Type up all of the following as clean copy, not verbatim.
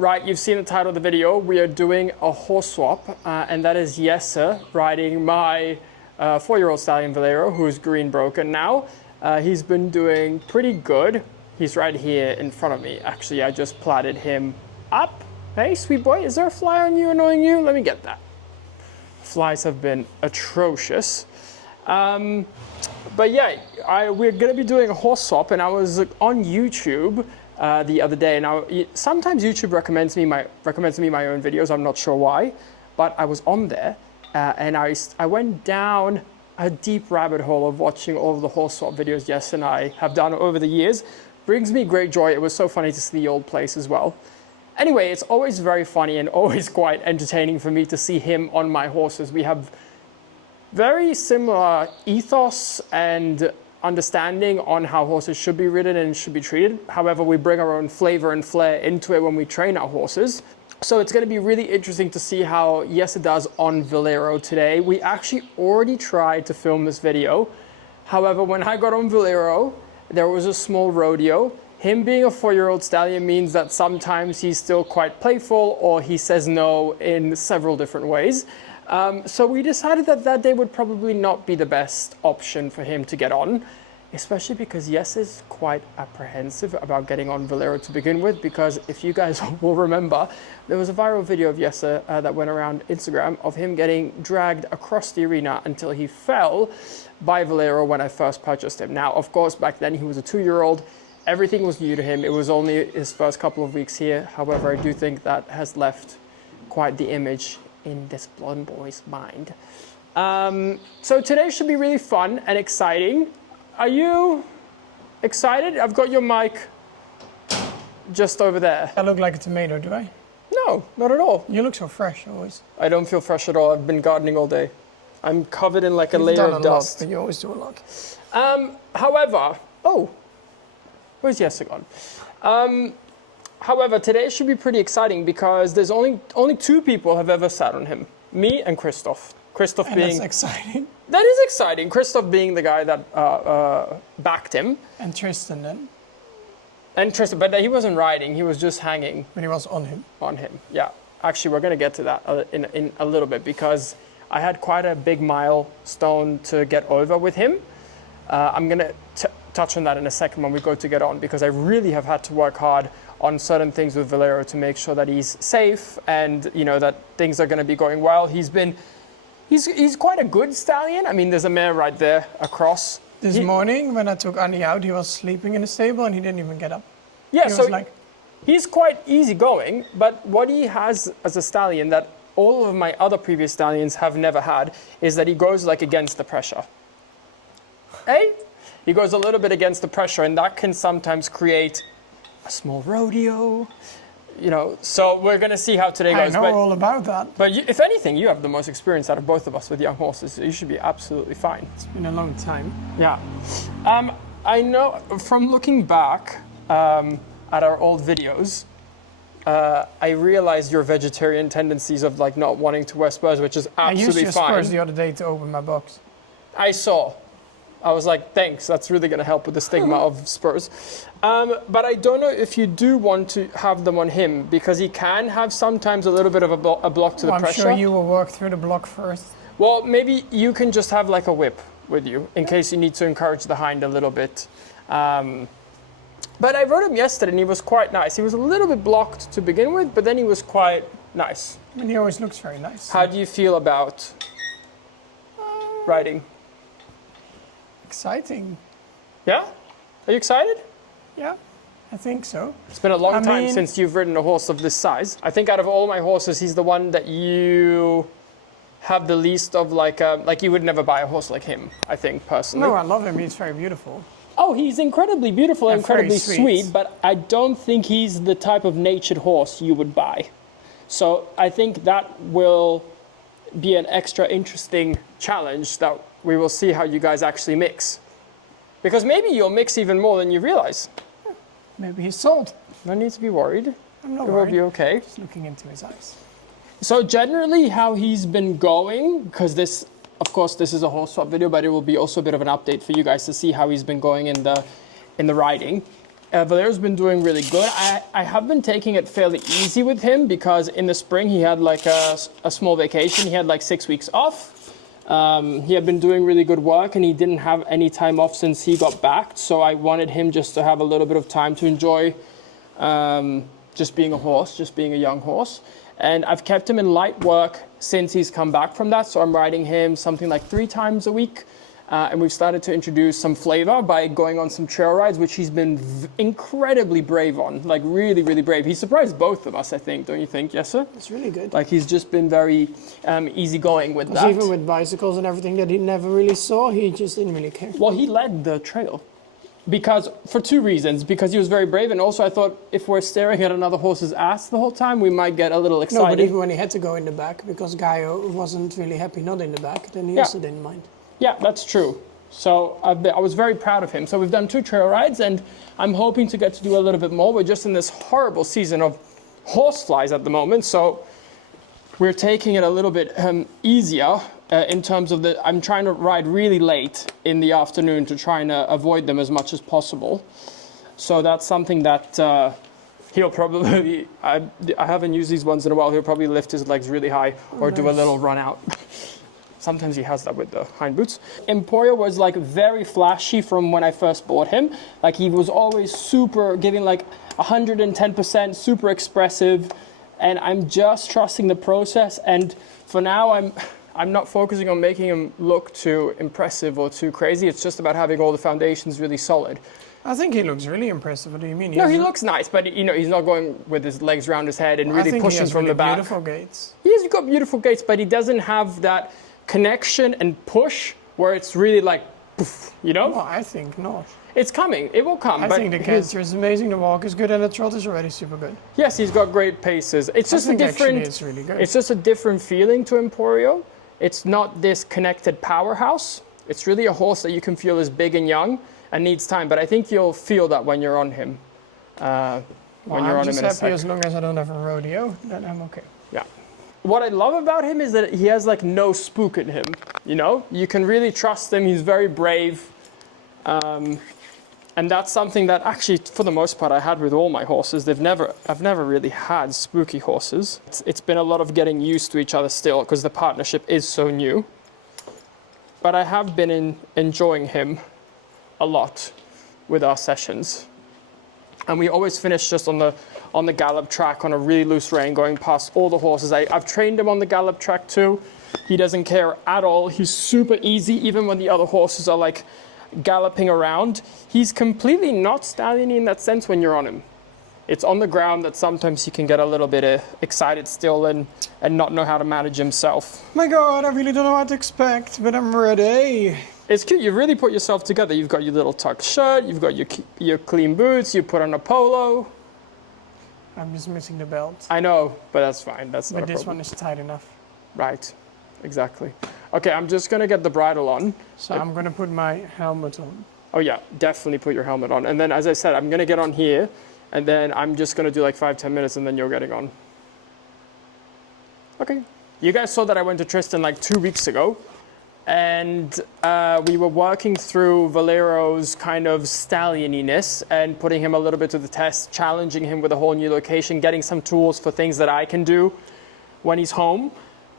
Right, you've seen the title of the video. We are doing a horse swap, and that is 𝒋𝒐𝒍𝒐 riding my 4-year-old stallion Valero, who's green broken now. He's been doing pretty good. He's right here in front of me. Actually, I just platted him up. Hey, sweet boy, is there a fly on you annoying you? Let me get that. Flies have been atrocious. But yeah, we're gonna be doing a horse swap, and I was on YouTube the other day. Now, sometimes YouTube recommends me my own videos. I'm not sure why, but I was on there and I went down a deep rabbit hole of watching all of the horse swap videos 𝒋𝒐𝒍𝒐 and I have done over the years. Brings me great joy. It was so funny to see the old place as well. Anyway, it's always very funny and always quite entertaining for me to see him on my horses. We have very similar ethos and understanding on how horses should be ridden and should be treated. However, we bring our own flavor and flair into it when we train our horses. So it's going to be really interesting to see how 𝒋𝒐𝒍𝒐 does on Valero today. We actually already tried to film this video. However, when I got on Valero, there was a small rodeo. Him being a 4-year-old stallion means that sometimes he's still quite playful or he says no in several different ways. So we decided that that day would probably not be the best option for him to get on, especially because 𝒋𝒐𝒍𝒐 is quite apprehensive about getting on Valero to begin with, because if you guys will remember, there was a viral video of 𝒋𝒐𝒍𝒐 that went around Instagram of him getting dragged across the arena until he fell by Valero when I first purchased him. Now, of course, back then he was a 2-year-old. Everything was new to him. It was only his first couple of weeks here. However, I do think that has left quite the image in this blonde boy's mind. So today should be really fun and exciting. Are you excited? I've got your mic just over there. I look like a tomato, do I? No, not at all. You look so fresh always. I don't feel fresh at all. I've been gardening all day. I'm covered in like a layer of dust. Lot, but you always do a lot. However, where's 𝒋𝒐𝒍𝒐 gone? However, today should be pretty exciting because there's only 2 people have ever sat on him. Me and Christoph. Christoph being... That's exciting. That is exciting. Christoph being the guy that backed him. And Tristan then? And Tristan, but he wasn't riding. He was just hanging. But he was on him. On him, yeah. Actually, we're going to get to that in a little bit because I had quite a big milestone to get over with him. I'm going to touch on that in a second when we go to get on, because I really have had to work hard on certain things with Valero to make sure that he's safe and, you know, that things are going to be going well. He's quite a good stallion. I mean, there's a mare right there across. This morning when I took Annie out, he was sleeping in the stable and he didn't even get up. Yeah, he so was like... he's quite easygoing, but what he has as a stallion that all of my other previous stallions have never had is that he goes like against the pressure. Hey? He goes a little bit against the pressure, and that can sometimes create a small rodeo, you know. So we're going to see how today goes. I know all about that. But if anything, you have the most experience out of both of us with young horses, so you should be absolutely fine. It's been a long time. Yeah. I know from looking back at our old videos, I realized your vegetarian tendencies of like not wanting to wear spurs, which is absolutely fine. I used your spurs the other day to open my box. I saw. I was like, thanks, that's really going to help with the stigma of spurs. But I don't know if you do want to have them on him, because he can have sometimes a little bit of a block to the pressure. I'm sure you will work through the block first. Well, maybe you can just have like a whip with you in case you need to encourage the hind a little bit. But I rode him yesterday and he was quite nice. He was a little bit blocked to begin with, but then he was quite nice. I mean, he always looks very nice. How do you feel about riding? Exciting. Yeah? Are you excited? Yeah, I think so. It's been a long time since you've ridden a horse of this size. I think out of all my horses, he's the one that you have the least of like you would never buy a horse like him, I think, personally. No, I love him. He's very beautiful. Oh, he's incredibly beautiful, and incredibly sweet, but I don't think he's the type of natured horse you would buy. So I think that will be an extra interesting challenge that we will see how you guys actually mix. Because maybe you'll mix even more than you realize. Maybe he's sold. No need to be worried. I'm not worried. It will be okay. Just looking into his eyes. So generally how he's been going, because this, of course, this is a horse swap video, but it will be also a bit of an update for you guys to see how he's been going in the riding. Valero's been doing really good. I have been taking it fairly easy with him because in the spring he had like a small vacation. He had like 6 weeks off. He had been doing really good work and he didn't have any time off since he got back. So I wanted him just to have a little bit of time to enjoy just being a horse, just being a young horse. And I've kept him in light work since he's come back from that. So I'm riding him something like 3 times a week. And we've started to introduce some flavor by going on some trail rides, which he's been incredibly brave on, like really, really brave. He surprised both of us, I think, don't you think? Yes, sir? It's really good. Like he's just been very easygoing with that. Even with bicycles and everything that he never really saw, he just didn't really care. Well, he led the trail because for 2 reasons. Because he was very brave, and also I thought if we're staring at another horse's ass the whole time, we might get a little excited. No, but even when he had to go in the back, because Gaio wasn't really happy not in the back, then he also didn't mind. Yeah, that's true. So I was very proud of him. So we've done 2 trail rides and I'm hoping to get to do a little bit more. We're just in this horrible season of horseflies at the moment. So we're taking it a little bit easier in terms of I'm trying to ride really late in the afternoon to try and avoid them as much as possible. So that's something that he'll probably, I haven't used these ones in a while. He'll probably lift his legs really high or do a little run out. Sometimes he has that with the hind boots. Emporio was like very flashy from when I first bought him. Like he was always super, giving like 110%, super expressive. And I'm just trusting the process. And for now, I'm not focusing on making him look too impressive or too crazy. It's just about having all the foundations really solid. I think he looks really impressive. What do you mean? No, he looks nice, but you know, he's not going with his legs around his head and really pushing from the back. Beautiful gaits. He's got beautiful gaits, but he doesn't have that connection and push where it's really like, poof, you know? Well, I think not. It's coming. It will come. I think the canter is amazing. The walk is good, and the trot is already super good. Yes, he's got great paces. It's just a different. It's really good. It's just a different feeling to Emporio. It's not this connected powerhouse. It's really a horse that you can feel is big and young and needs time. But I think you'll feel that when you're on him. I'm just happy as long as I don't have a rodeo, then I'm okay. Yeah. What I love about him is that he has like no spook in him, you know? You can really trust him, he's very brave. And that's something that actually, for the most part, I had with all my horses. I've never really had spooky horses. It's been a lot of getting used to each other still, because the partnership is so new. But I have been enjoying him a lot with our sessions. And we always finish just on the gallop track on a really loose rein, going past all the horses. I've trained him on the gallop track too. He doesn't care at all. He's super easy, even when the other horses are like galloping around. He's completely not stallion in that sense when you're on him. It's on the ground that sometimes he can get a little bit excited still and not know how to manage himself. My God, I really don't know what to expect, but I'm ready. It's cute. You've really put yourself together. You've got your little tucked shirt. You've got your clean boots. You put on a polo. I'm just missing the belt. I know, but that's fine. That's not a But this problem. one is tight enough. Right. Exactly. Okay, I'm just going to get the bridle on. So I'm going to put my helmet on. Oh yeah, definitely put your helmet on. And then, as I said, I'm going to get on here, and then I'm just going to do like 5-10 minutes, and then you're getting on. Okay. You guys saw that I went to Tristan like 2 weeks ago, and we were working through Valero's kind of stallioniness and putting him a little bit to the test, challenging him with a whole new location, getting some tools for things that I can do when he's home.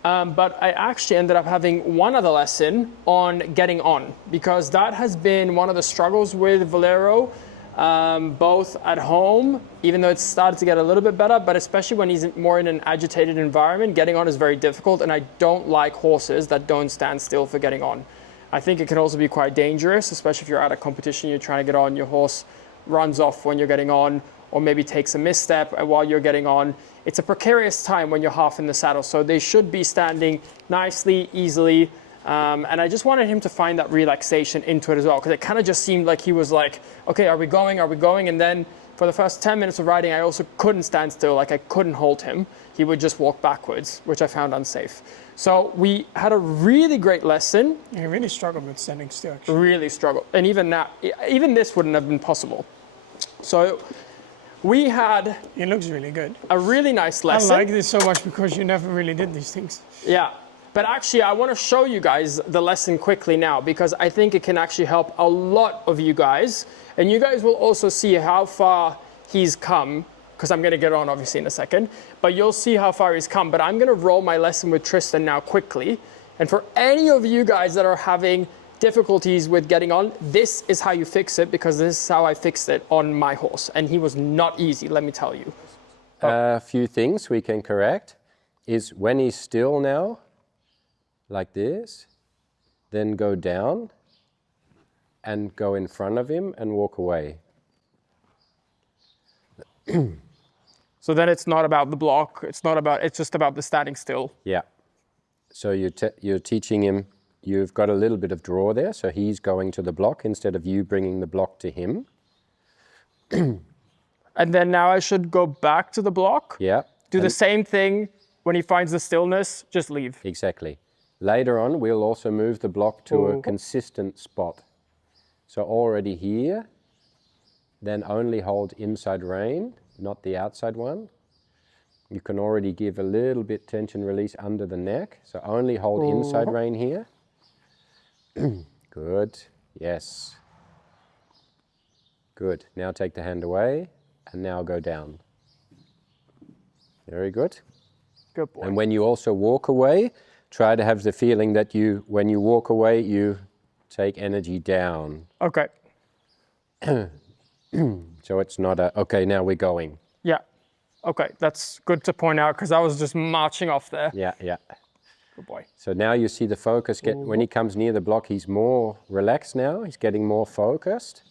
But I actually ended up having one other lesson on getting on, because that has been one of the struggles with Valero, both at home, even though it's started to get a little bit better, but especially when he's more in an agitated environment, getting on is very difficult, and I don't like horses that don't stand still for getting on. I think it can also be quite dangerous, especially if you're at a competition, you're trying to get on, your horse runs off when you're getting on, or maybe takes a misstep while you're getting on. It's a precarious time when you're half in the saddle, so they should be standing nicely, easily, and I just wanted him to find that relaxation into it as well, because it kind of just seemed like he was like, okay, are we going? And then for the first 10 minutes of riding, I also couldn't stand still, like I couldn't hold him. He would just walk backwards, which I found unsafe. So we had a really great lesson. You really struggled with standing still, actually. Really struggled, and even now, even this wouldn't have been possible. So we had It looks really good. a really nice lesson. I like this so much because you never really did these things. Yeah, But actually, I want to show you guys the lesson quickly now, because I think it can actually help a lot of you guys. And you guys will also see how far he's come, because I'm going to get on obviously in a second, but you'll see how far he's come. But I'm going to roll my lesson with Tristan now quickly. And for any of you guys that are having difficulties with getting on, this is how you fix it, because this is how I fixed it on my horse. And he was not easy, let me tell you. A few things we can correct is when he's still now, like this, then go down and go in front of him and walk away. So then it's not about the block, it's just about the standing still. Yeah. So you're teaching him, you've got a little bit of draw there, so he's going to the block instead of you bringing the block to him. And then now I should go back to the block? Yeah. Do the same thing when he finds the stillness, just leave. Exactly. Later on, we'll also move the block to a consistent spot. So already here, then only hold inside rein, not the outside one. You can already give a little bit tension release under the neck. So only hold inside rein here. Good. Yes. Good. Now take the hand away and now go down. Very good. Good boy. And when you also walk away, try to have the feeling that when you walk away, you take energy down. Okay. So it's not okay, now we're going. Yeah. Okay, that's good to point out, because I was just marching off there. Yeah, yeah. Good boy. So now you see the focus when he comes near the block, he's more relaxed now. He's getting more focused.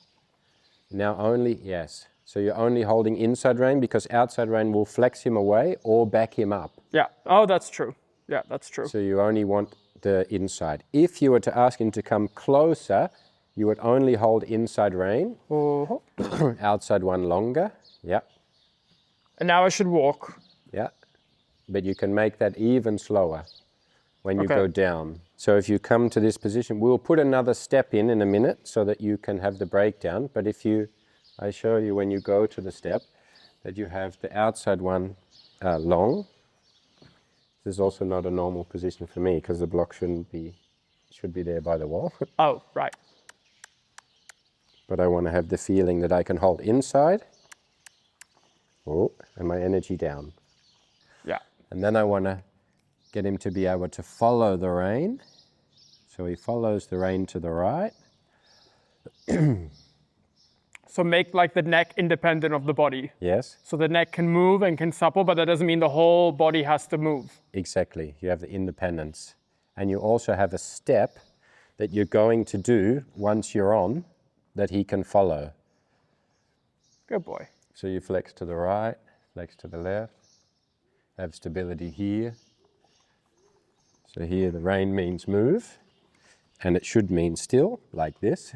Now only, yes. So you're only holding inside rein, because outside rein will flex him away or back him up. Yeah. Oh, that's true. Yeah, that's true. So you only want the inside. If you were to ask him to come closer, you would only hold inside rein. Outside one longer. Yeah. And now I should walk. Yeah. But you can make that even slower when you go down. So if you come to this position, we'll put another step in a minute so that you can have the breakdown. But I show you when you go to the step that you have the outside one long. This is also not a normal position for me, because the block should be there by the wall. Oh, right. But I want to have the feeling that I can hold inside. Oh, and my energy down. Yeah. And then I want to get him to be able to follow the rein. So he follows the rein to the right. So make like the neck independent of the body. Yes. So the neck can move and can supple, but that doesn't mean the whole body has to move. Exactly. You have the independence. And you also have a step that you're going to do once you're on that he can follow. Good boy. So you flex to the right, flex to the left, have stability here. So here the rein means move, and it should mean still, like this.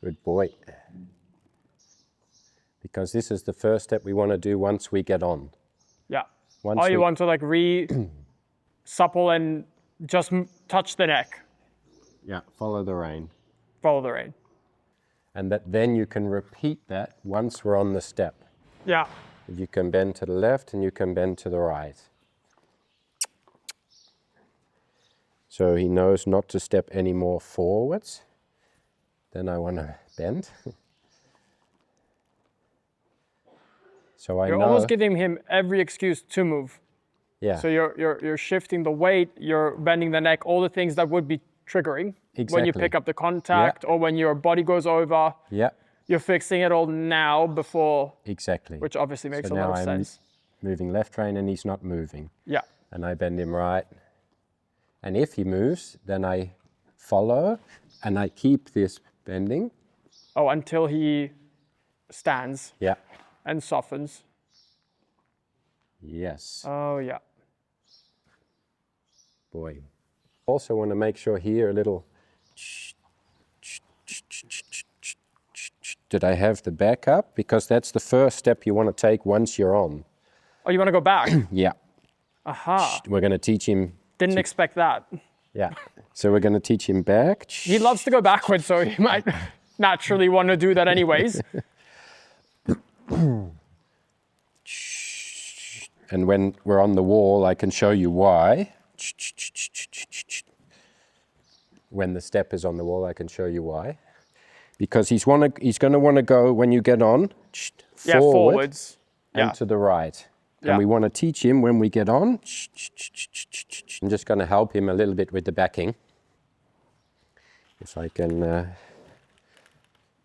Good boy. Because this is the first step we want to do once we get on. Yeah. You want to like supple and just touch the neck. Yeah, follow the rein. Follow the rein. And then you can repeat that once we're on the step. Yeah. You can bend to the left and you can bend to the right. So he knows not to step any more forwards. Then I want to bend. So You're almost giving him every excuse to move. Yeah. So you're shifting the weight, you're bending the neck, all the things that would be triggering when you pick up the contact or when your body goes over. Yeah. You're fixing it all now before. Exactly. Which obviously makes a now lot of I'm sense. Moving left rein and he's not moving. Yeah. And I bend him right. And if he moves, then I follow and I keep this bending. Oh, until he stands. Yeah. And softens. Yes. Oh, yeah. Boy. Also want to make sure here a little that I have the back up, because that's the first step you want to take once you're on. Oh, you want to go back? Yeah. Aha. We're going to teach him. Didn't expect that. Yeah. So we're going to teach him back. He loves to go backwards, so he might naturally want to do that anyways. And when we're on the wall, I can show you why. when the step is on the wall. I can show you why. Because he's going to want to go, when you get on, forwards. And to the right. Yeah. And we want to teach him when we get on. I'm just going to help him a little bit with the backing. If I can.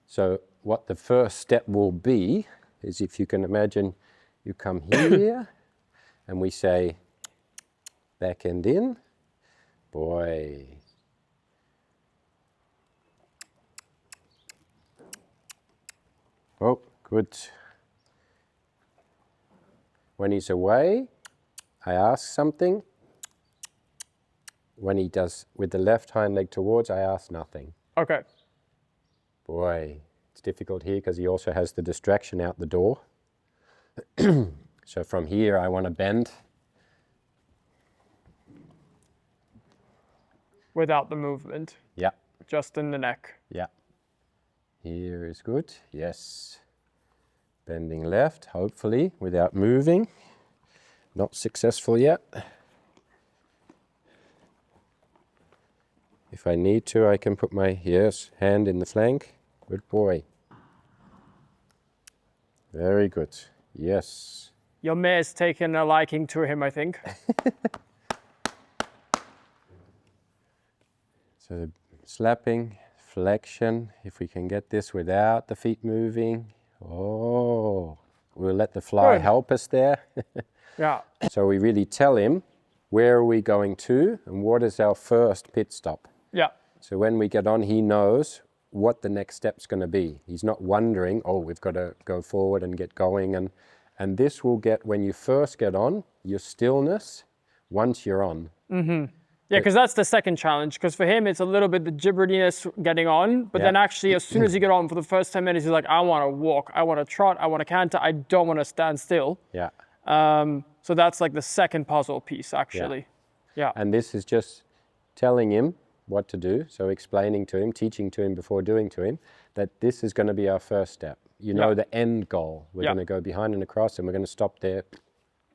So what the first step will be is, if you can imagine, you come here and we say back and in. Boy. Oh, good. When he's away, I ask something. When he does with the left hind leg towards, I ask nothing. Okay. Boy, it's difficult here because he also has the distraction out the door. So from here, I want to bend. Without the movement. Yeah. Just in the neck. Yeah. Here is good. Yes. Bending left, hopefully, without moving. Not successful yet. If I need to, I can put my hand in the flank. Good boy. Very good. Yes. Your mare's taken a liking to him, I think. So the slapping, flexion, if we can get this without the feet moving. Oh, we'll let the fly help us there. Yeah. So we really tell him where are we going to and what is our first pit stop. Yeah. So when we get on, he knows what the next step's going to be. He's not wondering, oh, we've got to go forward and get going. And this will get, when you first get on, your stillness once you're on. Mm-hmm. Yeah, because that's the second challenge. Because for him, it's a little bit the gibberiness getting on. But then actually, as soon as you get on for the first 10 minutes, he's like, I want to walk, I want to trot, I want to canter, I don't want to stand still. Yeah. So that's like the second puzzle piece, actually. Yeah. And this is just telling him what to do. So explaining to him, teaching to him before doing to him, that this is going to be our first step. You know the end goal. We're going to go behind and across, and we're going to stop there.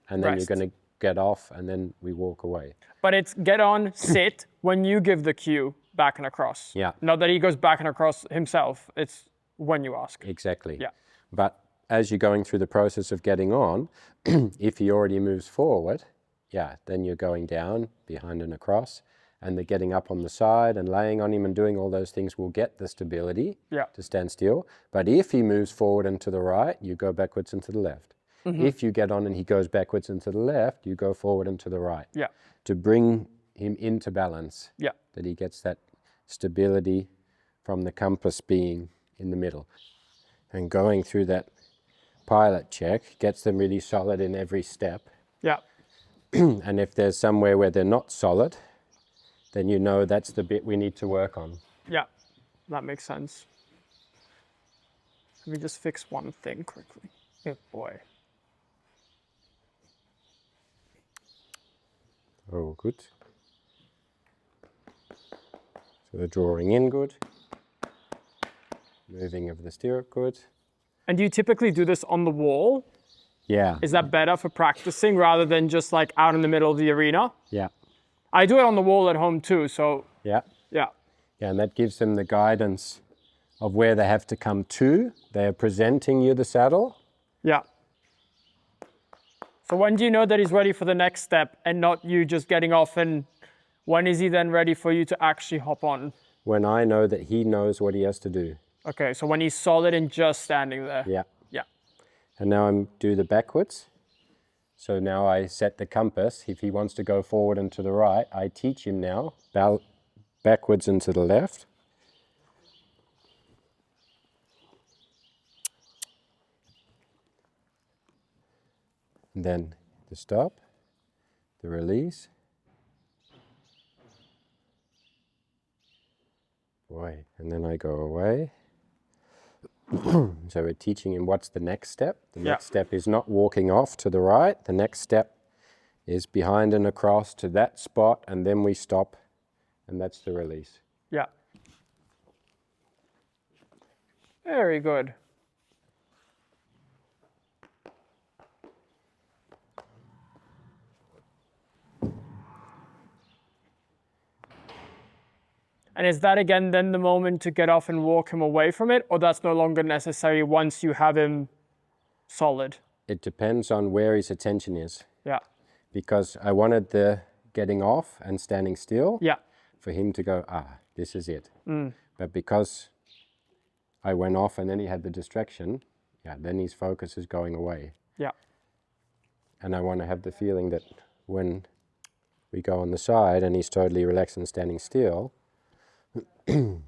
And then you're going to get off, and then we walk away. But it's get on, sit, when you give the cue, back and across. Yeah. Not that he goes back and across himself. It's when you ask. Exactly. Yeah. But as you're going through the process of getting on, if he already moves forward, then you're going down, behind and across, and the getting up on the side and laying on him and doing all those things will get the stability to stand still. But if he moves forward and to the right, you go backwards and to the left. Mm-hmm. If you get on and he goes backwards and to the left, you go forward and to the right. Yeah. To bring him into balance. Yeah. That he gets that stability from the compass being in the middle. And going through that pilot check gets them really solid in every step. Yeah. And if there's somewhere where they're not solid, then you know that's the bit we need to work on. Yeah, that makes sense. Let me just fix one thing quickly. Good boy. Oh, good. So the drawing in, good. Moving of the stirrup, good. And do you typically do this on the wall? Yeah. Is that better for practicing rather than just like out in the middle of the arena? Yeah. I do it on the wall at home too, so. Yeah. Yeah. Yeah, and that gives them the guidance of where they have to come to. They're presenting you the saddle. Yeah. So when do you know that he's ready for the next step and not you just getting off, and when is he then ready for you to actually hop on? When I know that he knows what he has to do. Okay, so when he's solid and just standing there. Yeah. Yeah. And now I'm do the backwards. So now I set the compass. If he wants to go forward and to the right, I teach him now backwards and to the left. And then the stop, the release. Boy, and then I go away. So we're teaching him what's the next step. The next step is not walking off to the right. The next step is behind and across to that spot, and then we stop, and that's the release. Yeah. Very good. And is that again then the moment to get off and walk him away from it, or that's no longer necessary once you have him solid? It depends on where his attention is. Yeah. Because I wanted the getting off and standing still. Yeah. For him to go, this is it. But because I went off and then he had the distraction, then his focus is going away. Yeah. And I want to have the feeling that when we go on the side and he's totally relaxed and standing still, that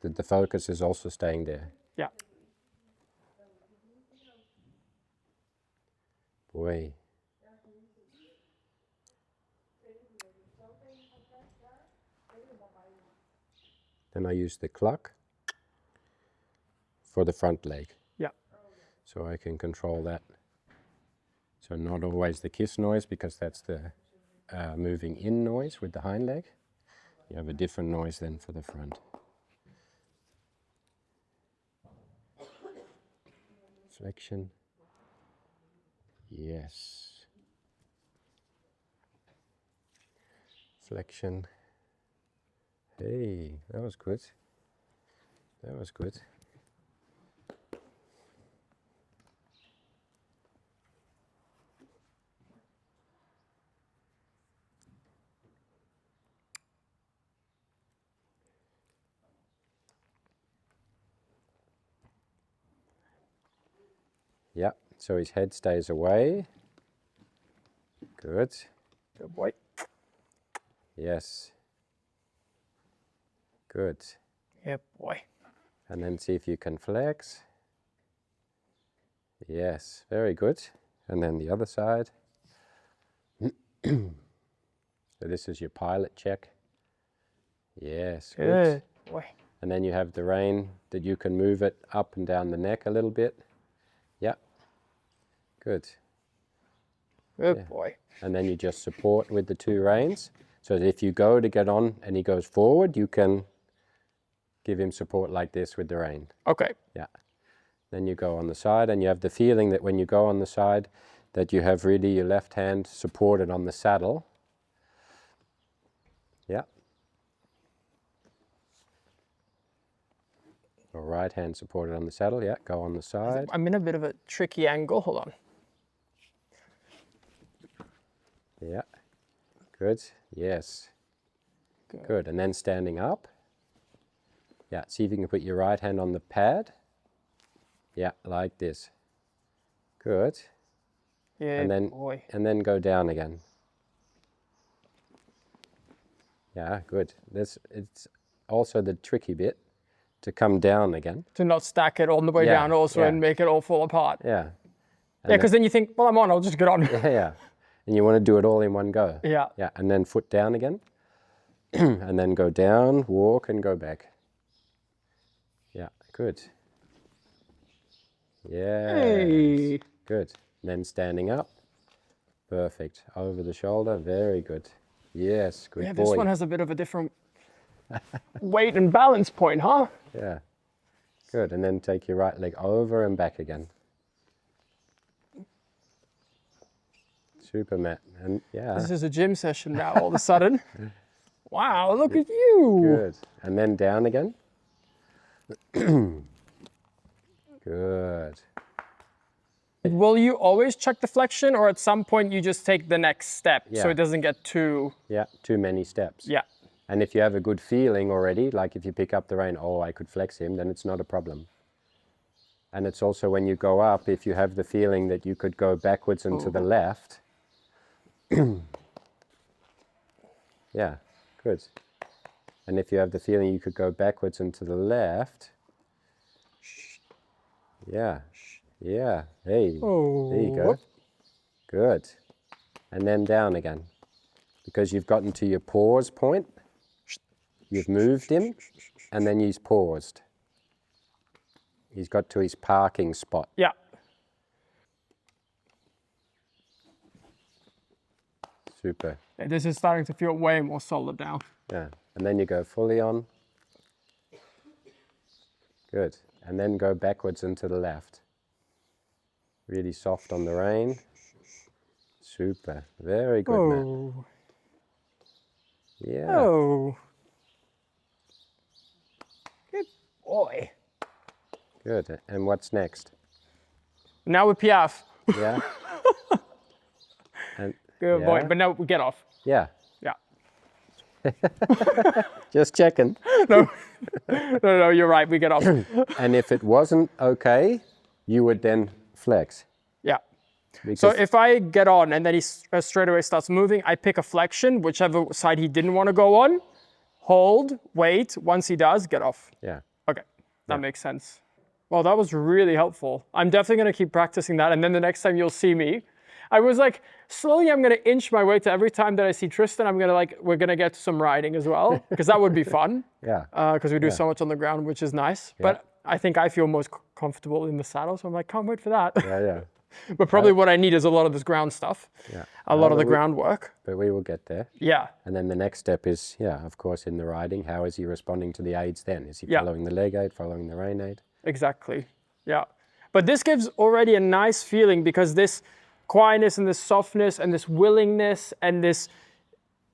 the focus is also staying there. Yeah. Boy. Then I use the clock for the front leg. Yeah. So I can control that. So not always the kiss noise, because that's the moving in noise with the hind leg. You have a different noise then for the front. Flexion. Yes. Flexion. Hey, that was good. That was good. Yeah, so his head stays away. Good. Good boy. Yes. Good. Yeah, boy. And then see if you can flex. Yes, very good. And then the other side. So this is your pilot check. Yes, good. Good boy. And then you have the rein that you can move it up and down the neck a little bit. Yeah. Good. Good boy. And then you just support with the two reins. So that if you go to get on and he goes forward, you can give him support like this with the rein. Okay. Yeah. Then you go on the side, and you have the feeling that when you go on the side, that you have really your left hand supported on the saddle. Yeah. Or right hand supported on the saddle. Yeah, go on the side. I'm in a bit of a tricky angle. Hold on. Yeah. Good. Yes. Good. And then standing up. Yeah, see if you can put your right hand on the pad. Yeah, like this. Good. Yeah, and then boy. and then go down again. Yeah, good. It's also the tricky bit to come down again. To not stack it on the way Yeah, down also yeah. and make it all fall apart. Yeah. Yeah, because then you think, well, I'm on, I'll just get on. Yeah. And you want to do it all in one go. Yeah. Yeah, and then foot down again. And then go down, walk, and go back. Yeah, good. Yeah. Hey. Good. Then standing up. Perfect. Over the shoulder. Very good. Yes, good Yeah, boy. this one has a bit of a different weight and balance point, huh? Yeah. Good. And then take your right leg over and back again. Super, Matt. And yeah. This is a gym session now all of a sudden. Wow, look at you. Good. And then down again. Good. Will you always check the flexion, or at some point you just take the next step so Yeah. it doesn't get too... Yeah, too many steps. Yeah. And if you have a good feeling already, like if you pick up the rein, oh, I could flex him, then it's not a problem. And it's also when you go up, if you have the feeling that you could go backwards and to the left. Yeah, good. And if you have the feeling you could go backwards and to the left. Yeah, yeah, hey, there you go. Whoop. Good. And then down again. Because you've gotten to your pause point. You've moved him, and then he's paused. He's got to his parking spot. Yeah. Super. Yeah, this is starting to feel way more solid now. Yeah. And then you go fully on. Good. And then go backwards and to the left. Really soft on the rein. Super. Very good, Matt. Oh. Yeah. Oh. Good boy. Good. And what's next? Now with Piaf. Yeah. And Good boy. But now we get off. Yeah. Yeah. Just checking. No, you're right. We get off. And if it wasn't okay, you would then flex. Yeah. Because So if I get on and then he straight away starts moving, I pick a flexion, whichever side he didn't want to go on, hold, wait. Once he does, get off. yeah. Okay, that makes sense. Well, that was really helpful. I'm definitely going to keep practicing that. And then the next time you'll see me, I was like, slowly I'm going to inch my way to every time that I see Tristan, I'm going to like, we're going to get to some riding as well, because that would be fun. Yeah. Because we do so much on the ground, which is nice. Yeah. But I think I feel most comfortable in the saddle. So I'm like, can't wait for that. Yeah, yeah. But probably what I need is a lot of this ground stuff. Yeah. A lot of the groundwork. But we will get there. Yeah. And then the next step is, yeah, of course, in the riding, how is he responding to the aids then? Is he Yeah. following the leg aid, following the rein aid? Exactly. Yeah. But this gives already a nice feeling, because this quietness and this softness and this willingness and this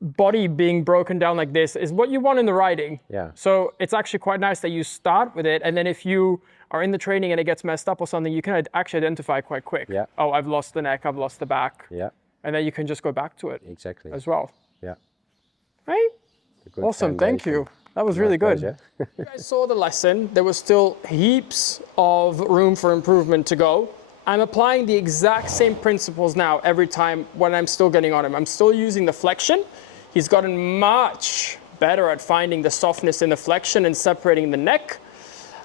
body being broken down like this is what you want in the riding. Yeah. So it's actually quite nice that you start with it, and then if you are in the training and it gets messed up or something, you can actually identify quite quick. Yeah. Oh, I've lost the neck, I've lost the back. Yeah, And then you can just go back to it exactly. as well. Yeah. Right? A good Awesome, thank foundation. you. That was really good. Pleasure. You guys saw the lesson. There was still heaps of room for improvement to go. I'm applying the exact same principles now every time when I'm still getting on him. I'm still using the flexion. He's gotten much better at finding the softness in the flexion and separating the neck.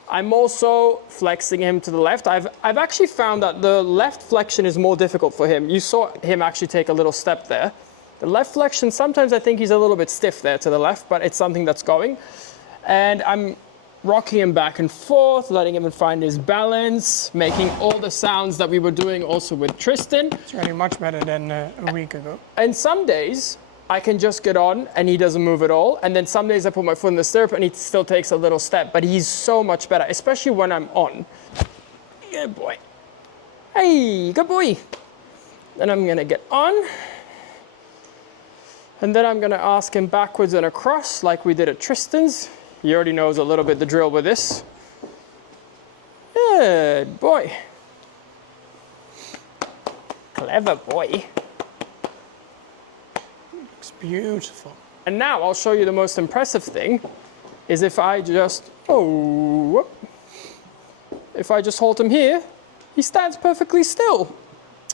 I'm also flexing him to the left. I've actually found that the left flexion is more difficult for him. You saw him actually take a little step there. The left flexion, sometimes I think he's a little bit stiff there to the left, but it's something that's going. And I'm rocking him back and forth, letting him find his balance, making all the sounds that we were doing also with Tristan. It's really much better than a week ago. And some days I can just get on and he doesn't move at all. And then some days I put my foot in the stirrup and he still takes a little step, but he's so much better, especially when I'm on. Good boy. Hey, good boy. Then I'm gonna get on. And then I'm gonna ask him backwards and across like we did at Tristan's. He already knows a little bit the drill with this. Good boy. Clever boy. It's beautiful. And now I'll show you the most impressive thing is if I just, if I just hold him here, he stands perfectly still.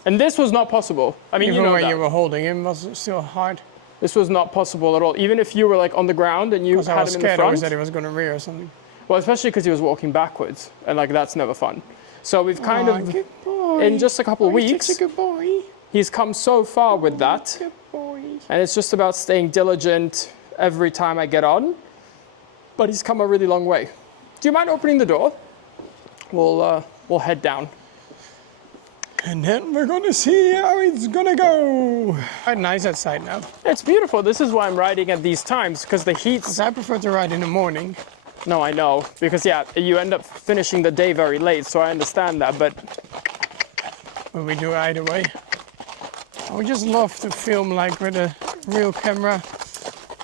And this was not possible. I mean, Even you know when that. you were holding him was still hard. This was not possible at all. Even if you were like on the ground and you Because I had was him in the scared always front. that he was going to rear or something. Well, especially because he was walking backwards, and like that's never fun. So we've kind of, Good boy. in just a couple of He's weeks, such a good boy. he's come so far with that. Good boy. And it's just about staying diligent every time I get on. But he's come a really long way. Do you mind opening the door? We'll head down. And then we're going to see how it's going to go. Quite nice outside now. It's beautiful. This is why I'm riding at these times, because the heat's... Because I prefer to ride in the morning. No, I know. Because, yeah, you end up finishing the day very late, so I understand that, but... But we do either way. I would just love to film like with a real camera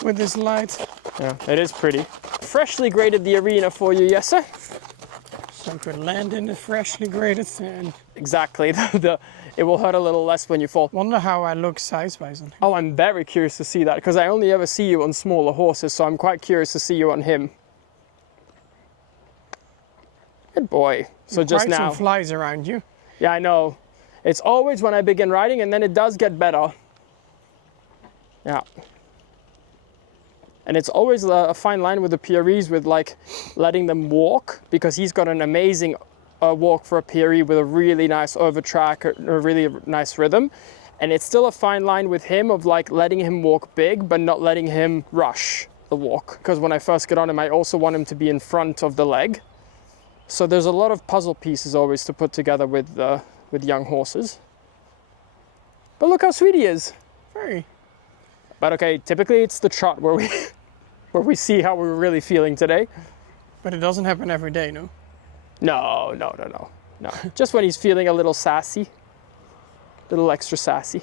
with this light. Yeah, it is pretty. Freshly graded the arena for you, yes, sir? So I could land in the freshly graded sand. Exactly. It will hurt a little less when you fall. Wonder how I look size-wise on him. Oh, I'm very curious to see that, because I only ever see you on smaller horses, so I'm quite curious to see you on him. Good boy. So just Quite now... some flies around you. Yeah, I know. It's always when I begin riding, and then it does get better. Yeah. And it's always a fine line with the Enquieries, with like letting them walk, because he's got an amazing walk for a Enquierie with a really nice overtrack, a really nice rhythm. And it's still a fine line with him of like letting him walk big, but not letting him rush the walk. Because when I first get on him, I also want him to be in front of the leg. So there's a lot of puzzle pieces always to put together with young horses. But look how sweet he is. Very. But okay, typically it's the trot where we see how we're really feeling today. But it doesn't happen every day, no? No. Just when he's feeling a little sassy. A little extra sassy.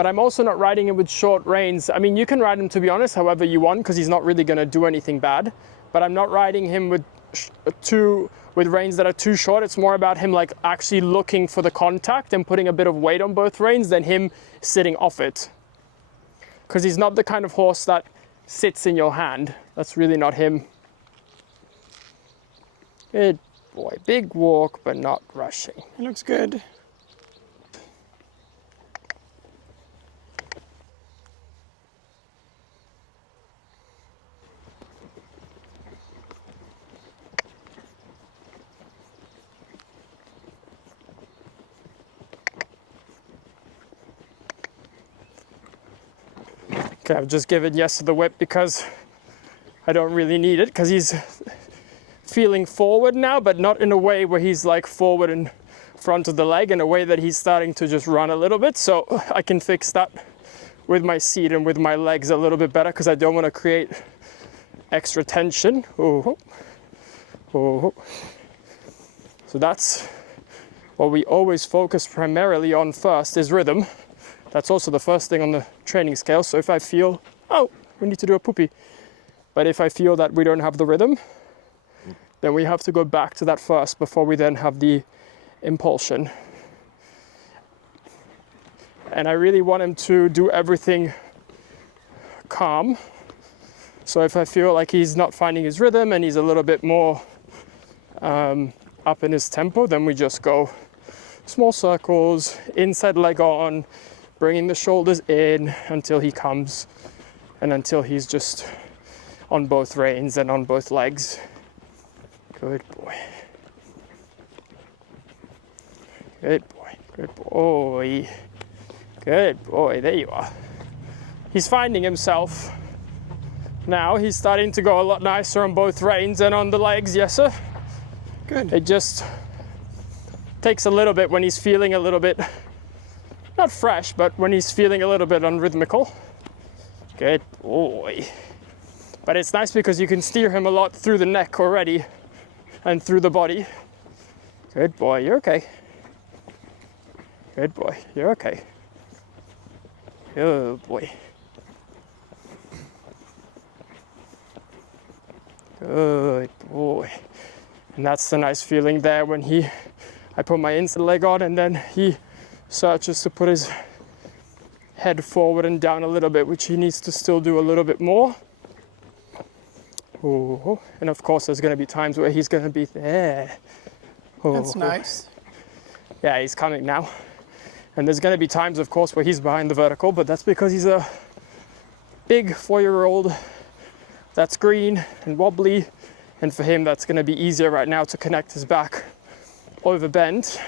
but I'm also not riding him with short reins. I mean, you can ride him, to be honest, however you want, because he's not really going to do anything bad. But I'm not riding him with reins that are too short. It's more about him like actually looking for the contact and putting a bit of weight on both reins than him sitting off it. Because he's not the kind of horse that sits in your hand. That's really not him. Good boy. Big walk, but not rushing. He looks good. Okay, I've just given yes to the whip because I don't really need it, because he's feeling forward now, but not in a way where he's like forward in front of the leg, in a way that he's starting to just run a little bit. So I can fix that with my seat and with my legs a little bit better, because I don't want to create extra tension. Oh, oh. So that's what we always focus primarily on first, is rhythm. That's also the first thing on the training scale. So if I feel, oh, we need to do a poopy. But if I feel that we don't have the rhythm, then we have to go back to that first before we then have the impulsion. And I really want him to do everything calm. So if I feel like he's not finding his rhythm and he's a little bit more up in his tempo, then we just go small circles, inside leg on, bringing the shoulders in until he comes, and until he's just on both reins and on both legs. Good boy. Good boy. Good boy. Good boy. There you are. He's finding himself now. He's starting to go a lot nicer on both reins and on the legs. Yes, sir. Good. It just takes a little bit when he's feeling a little bit, not fresh, but when he's feeling a little bit unrhythmical. Good boy. But it's nice because you can steer him a lot through the neck already and through the body. Good boy, you're okay. Good boy, you're okay. Good boy. Good boy. And that's the nice feeling there when I put my inside leg on and then he searches to put his head forward and down a little bit, which he needs to still do a little bit more. Oh, and of course there's going to be times where he's going to be there. Oh, that's nice. Yeah, he's coming now. And there's going to be times, of course, where he's behind the vertical, but that's because he's a big 4-year-old that's green and wobbly, and for him that's going to be easier right now to connect his back over bend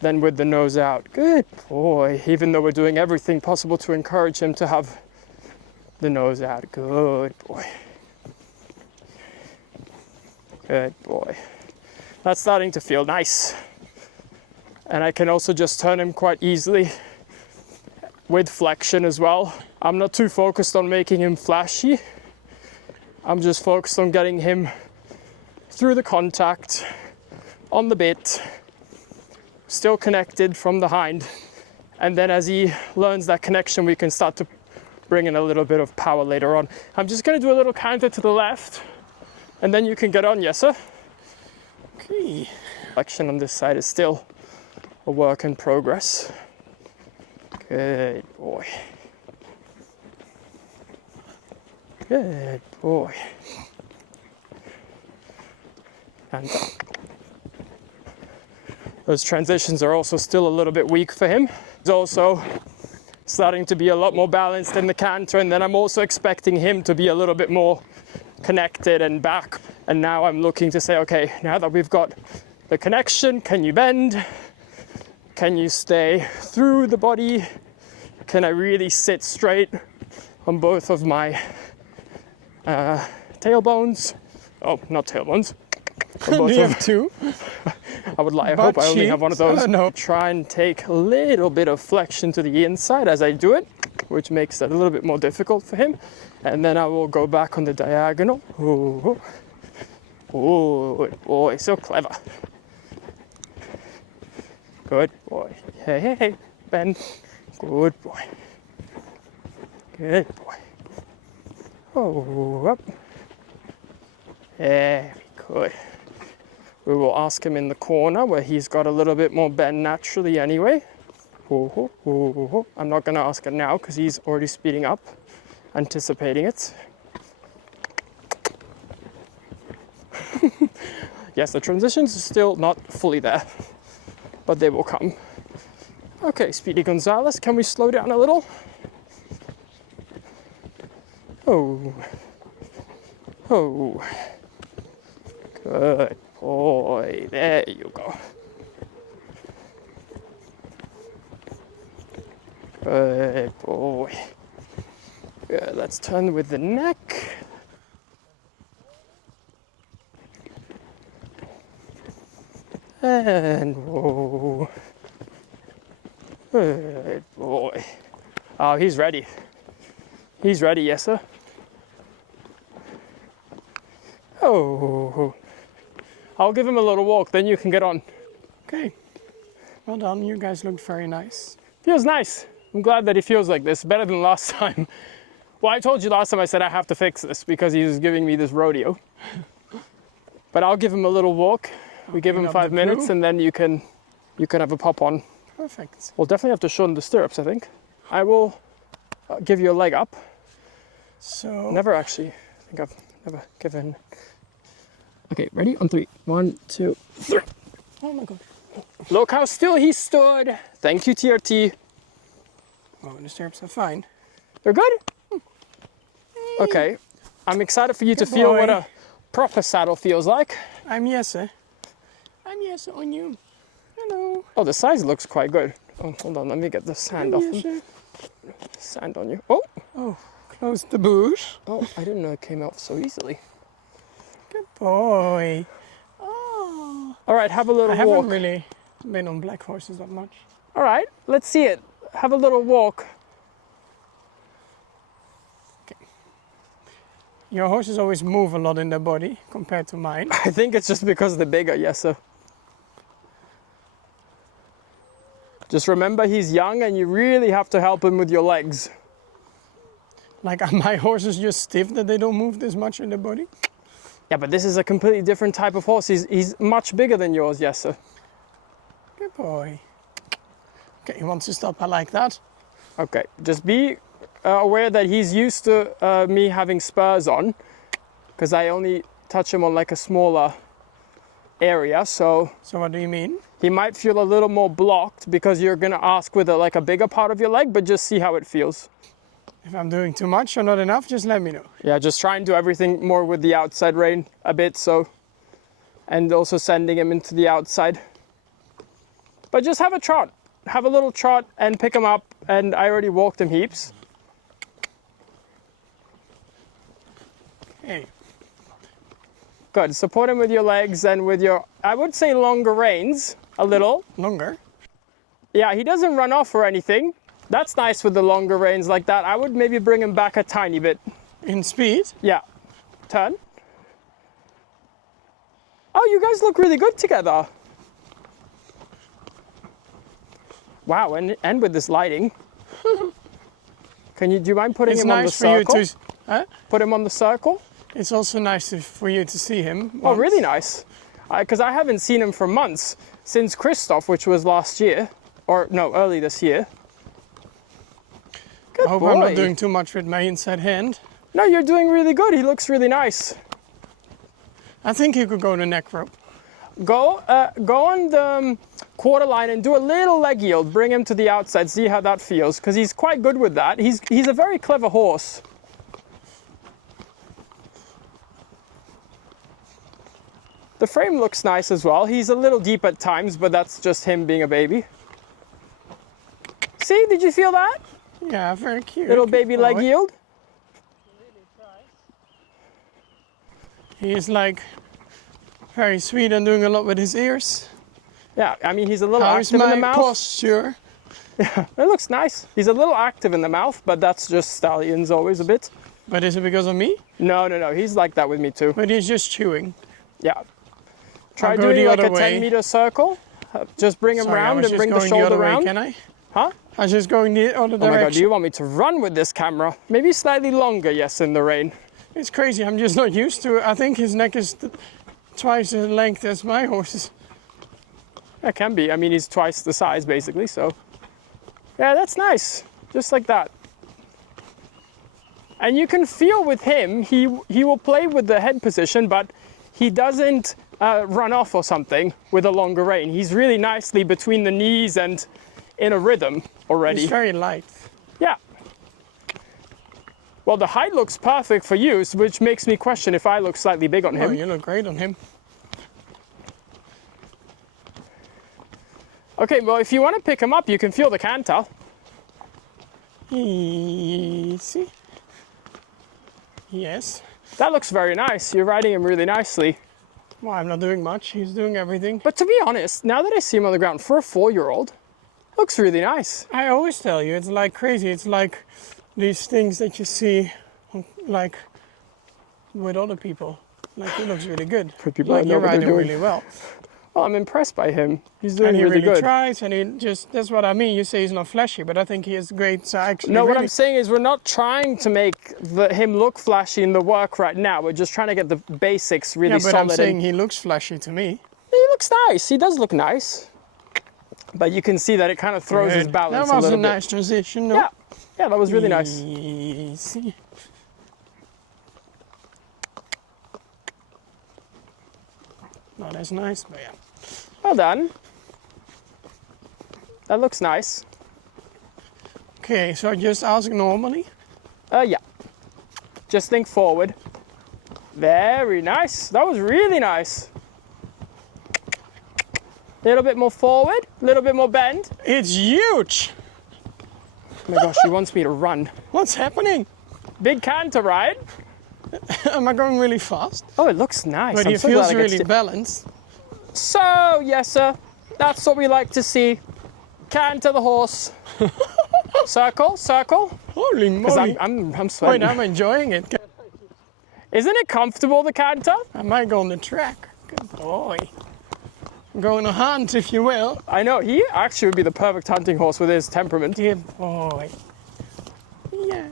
than with the nose out. Good boy. Even though we're doing everything possible to encourage him to have the nose out. Good boy. Good boy. That's starting to feel nice. And I can also just turn him quite easily with flexion as well. I'm not too focused on making him flashy. I'm just focused on getting him through the contact, on the bit, still connected from the hind. And then as he learns that connection, we can start to bring in a little bit of power later on. I'm just going to do a little counter to the left, and then you can get on, yes sir? Okay. Flexion on this side is still a work in progress. Good boy. Good boy. And those transitions are also still a little bit weak for him. He's also starting to be a lot more balanced in the canter, and then I'm also expecting him to be a little bit more connected and back. And now I'm looking to say, okay, now that we've got the connection, can you bend? Can you stay through the body? Can I really sit straight on both of my tailbones? Oh, not tailbones. Do you have two? I would like. I hope I only have one of those. No. Try and take a little bit of flexion to the inside as I do it, which makes it a little bit more difficult for him. And then I will go back on the diagonal. Oh, good boy, so clever. Good boy. Hey, hey, hey, bend. Good boy. Good boy. Oh, up. Very good. We will ask him in the corner where he's got a little bit more bend naturally anyway. I'm not going to ask it now because he's already speeding up, anticipating it. Yes, the transitions are still not fully there, but they will come. Okay, Speedy Gonzalez, can we slow down a little? Oh. Oh. Good boy. There you go. Good boy. Good, let's turn with the neck. And whoa. Good boy. Oh, he's ready. He's ready, yes sir. Oh. I'll give him a little walk, then you can get on. Okay. Well done, you guys look very nice. Feels nice. I'm glad that he feels like this, better than last time. Well, I told you last time I said I have to fix this because he was giving me this rodeo. But I'll give him a little walk. We give him 5 minutes and then you can have a pop on. Perfect. We'll definitely have to shorten the stirrups, I think. I will give you a leg up. So Never actually, I think I've never given. Okay, ready? On 3. 1, 2, 3. Oh my god. Look how still he stood. Thank you, TRT. Oh, the stirrups are fine. They're good? Okay. I'm excited for you to feel what a proper saddle feels like. I'm Jesse. I'm Jesse on you. Hello. Oh, the size looks quite good. Oh, hold on, let me get the sand off him. Sand on you. Oh! Oh, close the bush. Oh, I didn't know it came off so easily. Good boy. Oh. All right, have a little I walk. haven't really been on black horses that much. All right, let's see it. Have a little walk. Your horses always move a lot in their body compared to mine. I think it's just because they're bigger, yes sir. Just remember he's young and you really have to help him with your legs. Like, are my horses just stiff that they don't move this much in their body? Yeah, but this is a completely different type of horse. He's much bigger than yours, yes sir. Good boy. Okay, he wants to stop. I like that. Okay, just be aware that he's used to me having spurs on, because I only touch him on like a smaller area, so what do you mean? he might feel a little more blocked because you're gonna ask with like a bigger part of your leg, but just see how it feels. If I'm doing too much or not enough, just let me know. Yeah, just try and do everything more with the outside rein a bit, so, and also sending him into the outside. But just have a trot, have a little trot and pick him up, and I already walked him heaps. Hey. Good, support him with your legs and with your, I would say longer reins, a little. Longer? Yeah, he doesn't run off or anything. That's nice with the longer reins like that. I would maybe bring him back a tiny bit. In speed? Yeah, turn. Oh, you guys look really good together. Wow, and with this lighting. Do you mind putting him on the circle? It's nice for you to... Huh? Put him on the circle? It's also nice for you to see him once. Oh, really nice. Because I haven't seen him for months. Since Christoph, which was last year. Or, no, early this year. Good I hope boy. I'm not doing too much with my inside hand. No, you're doing really good. He looks really nice. I think you could go to neck rope. Go on the quarter line and do a little leg yield. Bring him to the outside, see how that feels. Because he's quite good with that. He's a very clever horse. The frame looks nice as well. He's a little deep at times, but that's just him being a baby. See, did you feel that? Yeah, very cute. Little baby leg yield. He is like very sweet and doing a lot with his ears. Yeah, I mean, he's a little How is active in the my mouth. posture? Yeah, it looks nice. He's a little active in the mouth, but that's just Stallions always a bit. But is it because of me? No, he's like that with me too. But he's just chewing. Yeah. Try I'll go doing the like a other way. 10-meter circle. Just bring him round and bring the shoulder round. Can I? Huh? I was just going the other Oh my God, do direction. you want me to run with this camera? Maybe slightly longer, yes, in the rain. It's crazy. I'm just not used to it. I think his neck is twice the length as my horse's. It can be. I mean, he's twice the size, basically, so. Yeah, that's nice. Just like that. And you can feel with him, he will play with the head position, but he doesn't run off or something with a longer rein. He's really nicely between the knees and in a rhythm already. He's very light. Yeah. Well, the height looks perfect for you, which makes me question if I look slightly big on him. Oh, you look great on him. Okay, well, if you want to pick him up, you can feel the canter. Easy. Yes. That looks very nice. You're riding him really nicely. Well, I'm not doing much. He's doing everything. But to be honest, now that I see him on the ground, for a 4-year-old, looks really nice. I always tell you, it's like crazy. It's like these things that you see, like with other people. Like he looks really good. For people like that know you're what they're riding doing. really well. Well, I'm impressed by him. He's doing And he really really good. tries, and he just—that's what I mean. You say he's not flashy, but I think he is great. So actually, No, what really, I'm saying is we're not trying to make him look flashy in the work right now. We're just trying to get the basics really yeah, but solid. I'm saying and he looks flashy to me. he looks nice. He does look nice. But you can see that it kind of throws his Good. balance That was a little a nice transition. No? bit. Yeah, that was really nice. Easy. Not as nice, but yeah. Well done. That looks nice. Okay, so just ask normally. Yeah. Just think forward. Very nice. That was really nice. A little bit more forward, a little bit more bend. It's huge. Oh my gosh, he wants me to run. What's happening? Big canter ride. Am I going really fast? Oh, it looks nice. But I'm he so feels glad I get really to- balanced. So, yes, sir. That's what we like to see. Canter the horse. Circle, circle. Holy Because moly. I'm Wait, sweating. I'm enjoying it. Isn't it comfortable, the canter? I might go on the track. Good boy. I'm going to hunt, if you will. I know, he actually would be the perfect hunting horse with his temperament. Good boy. Yeah.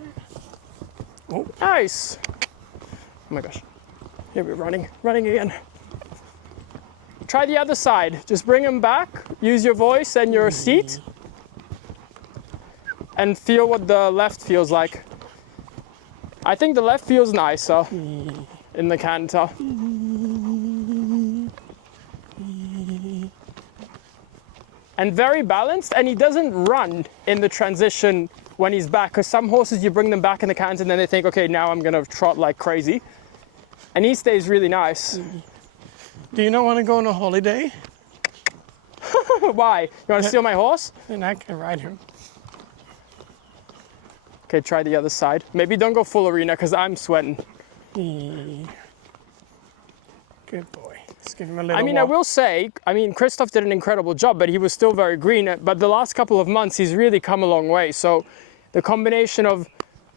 Nice. Oh my gosh. Here we're running again. Try the other side. Just bring him back. Use your voice and your seat. And feel what the left feels like. I think the left feels nicer in the canter. And very balanced, and he doesn't run in the transition when he's back, because some horses you bring them back in the canter and then they think, okay, now I'm gonna trot like crazy. And he stays really nice. Do you not want to go on a holiday? Why? You wanna steal my horse? Then I can ride him. Okay, try the other side. Maybe don't go full arena, because I'm sweating. Good boy. Let's give him a little I mean, I walk. will say, Christoph did an incredible job, but he was still very green. But the last couple of months, he's really come a long way. So the combination of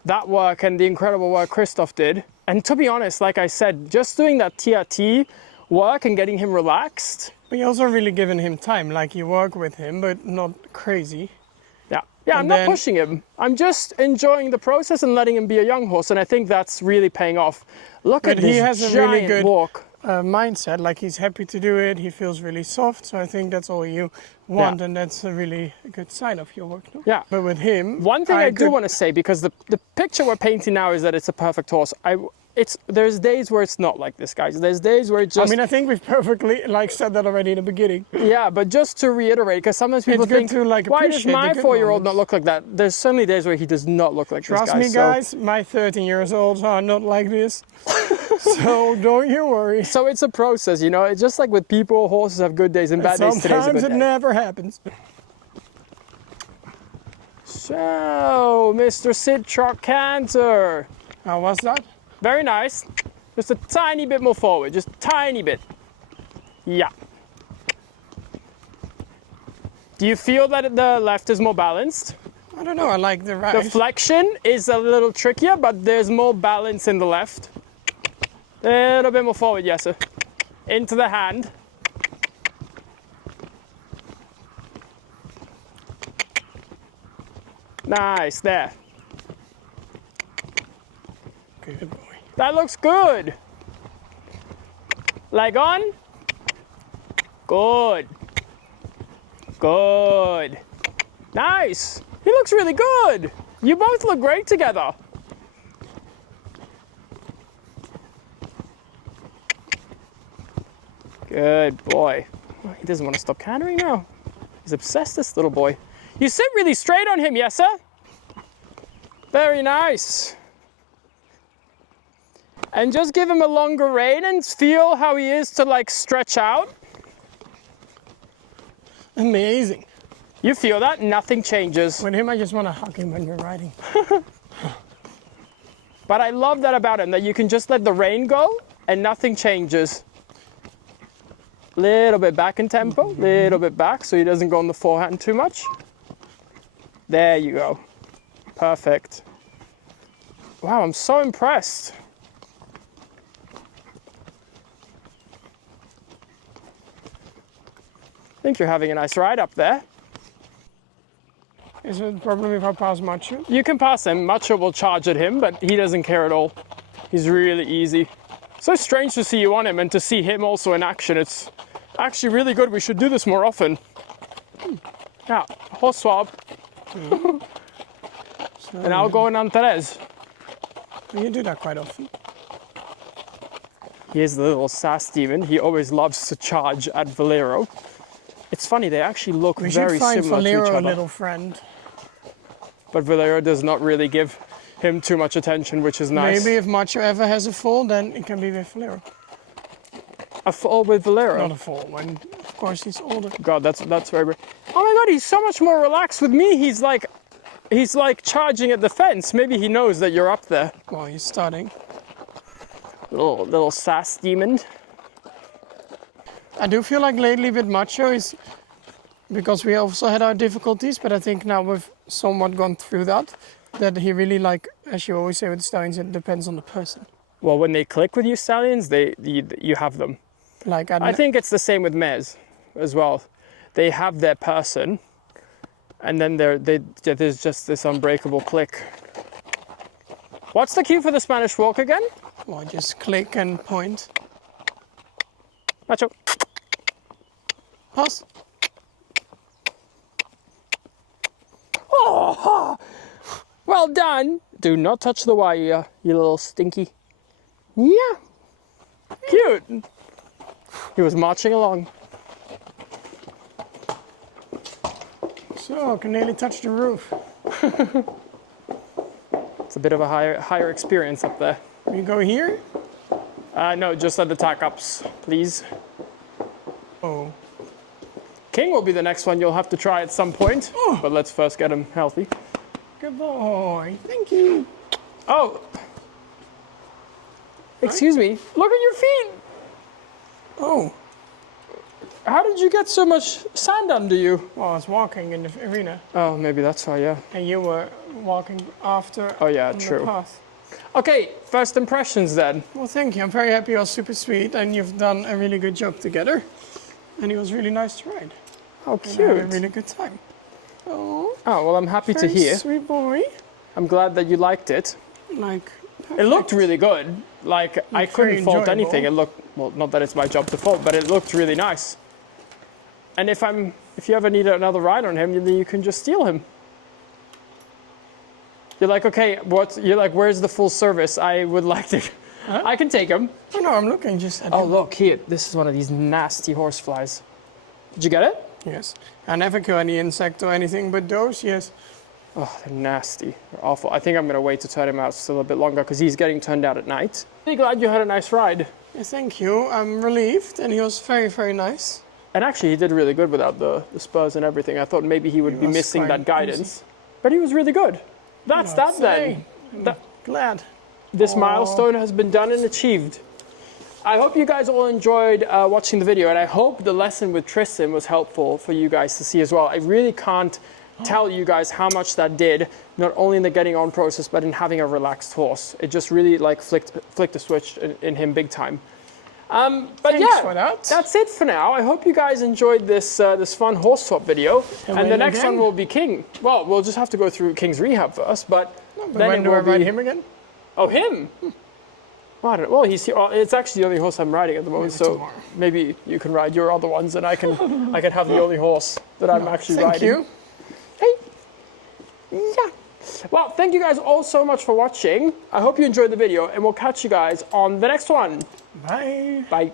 that work and the incredible work Christoph did, and to be honest, like I said, just doing that TRT work and getting him relaxed. But you also really given him time, like you work with him, but not crazy. Yeah, I'm And not then- pushing him. I'm just enjoying the process and letting him be a young horse, and I think that's really paying off. Look But at he this has a giant really good walk. Mindset, like he's happy to do it, he feels really soft, so I think that's all you want, and that's a really good sign of your work. No? Yeah. But with him, One thing I do could- want to say, because the picture we're painting now is that it's a perfect horse. There's days where it's not like this, guys. There's days where it just... I mean, I think we've perfectly said that already in the beginning. Yeah, but just to reiterate, because sometimes people It's good think, to, like, why does appreciate my the good 4-year-old not moments. look like that? There's certainly days where he does not look like Trust this, guys. me, guys, my 13 years olds are not like this. So don't you worry. So it's a process, you know? It's just like with people, horses have good days and bad days. Today's a Sometimes good it day. never happens. So, Mr. Sid-Truck Canter. How was that? Very nice. Just a tiny bit more forward, just tiny bit. Yeah. Do you feel that the left is more balanced? I don't know, I like the The right. flexion is a little trickier, but there's more balance in the left. A little bit more forward, yes, sir. Into the hand. Nice, there. Good boy. That looks good. Leg on. Good. Good. Nice. He looks really good. You both look great together. Good boy. He doesn't want to stop cantering now. He's obsessed, this little boy. You sit really straight on him, yes, sir? Very nice. And just give him a longer rein and feel how he is to like stretch out. Amazing. You feel that? Nothing changes. With him, I just want to hug him when we're riding. But I love that about him, that you can just let the rein go and nothing changes. Little bit back in tempo, little bit back so he doesn't go on the forehand too much. There you go. Perfect. Wow, I'm so impressed. I think you're having a nice ride up there. Is it a problem if I pass Macho? You can pass him. Macho will charge at him, but he doesn't care at all. He's really easy. So strange to see you on him and to see him also in action. It's actually really good. We should do this more often. Yeah, horse swap. And I'll go in on Therese. You do that quite often. He is the little sass demon. He always loves to charge at Valero. It's funny, they actually look very similar to each other. We should find Valero a little friend. But Valero does not really give him too much attention, which is nice. Maybe if Macho ever has a fall, then it can be with Valero. A fall with Valero? Not a fall, when of course he's older. God, that's very brave. Oh my God, he's so much more relaxed with me. He's like charging at the fence. Maybe he knows that you're up there. Well, he's starting. Little sass demon. I do feel like lately with Macho is, because we also had our difficulties, but I think now we've somewhat gone through that he really, like, as you always say with Stallions, it depends on the person. Well, when they click with you Stallions, you have them. Like I think it's the same with mares as well. They have their person, and then there's just this unbreakable click. What's the cue for the Spanish walk again? Well, just click and point. Macho. Pass. Oh, well done. Do not touch the wire, you little stinky. Yeah. Cute. He was marching along. So, I can nearly touch the roof. It's a bit of a higher experience up there. We go here? No, just at the tack-ups, please. Oh. King will be the next one you'll have to try at some point, but let's first get him healthy. Good boy. Thank you. Oh. Excuse me. Look at your feet. Oh. How did you get so much sand under you? Well, I was walking in the arena. Oh, maybe that's why, yeah. And you were walking after. Oh, yeah, on true. The path. Okay, first impressions then. Well, thank you. I'm very happy. It was super sweet, and you've done a really good job together. And it was really nice to ride. Oh, And I cute. had a really good time. Oh, well, I'm happy to very hear. sweet boy. I'm glad that you liked it. Like, It looked really good. Like, I couldn't very fault enjoyable. anything. It looked, well, not that it's my job to fault, but it looked really nice. And if you ever need another ride on him, then you can just steal him. You're like, okay, you're like, where's the full service? I would like to, I can take him. Oh no, I'm looking just at Oh, him. look, here, this is one of these nasty horseflies. Did you get it? Yes. I never kill any insect or anything, but those, yes. Oh, they're nasty. They're awful. I think I'm going to wait to turn him out still a bit longer because he's getting turned out at night. Really glad you had a nice ride. Yeah, thank you. I'm relieved, and he was very, very nice. And actually, he did really good without the spurs and everything. I thought maybe he would be was missing quite that guidance, easy. but he was really good. That's that Say, then. Glad. This milestone has been done and achieved. I hope you guys all enjoyed watching the video, and I hope the lesson with Tristan was helpful for you guys to see as well. I really can't tell you guys how much that did, not only in the getting on process, but in having a relaxed horse. It just really like flicked a switch in him big time. But Thanks yeah, for that. that's it for now. I hope you guys enjoyed this this fun horse swap video. And the next one will be King. Well, we'll just have to go through King's rehab first, but then when do I ride him again? Oh, him? Well, I don't know. Well, it's actually the only horse I'm riding at the moment, so maybe you can ride your other ones and I can have the only horse that I'm actually riding. Thank you. Hey. Yeah. Well, thank you guys all so much for watching. I hope you enjoyed the video, and we'll catch you guys on the next one. Bye. Bye.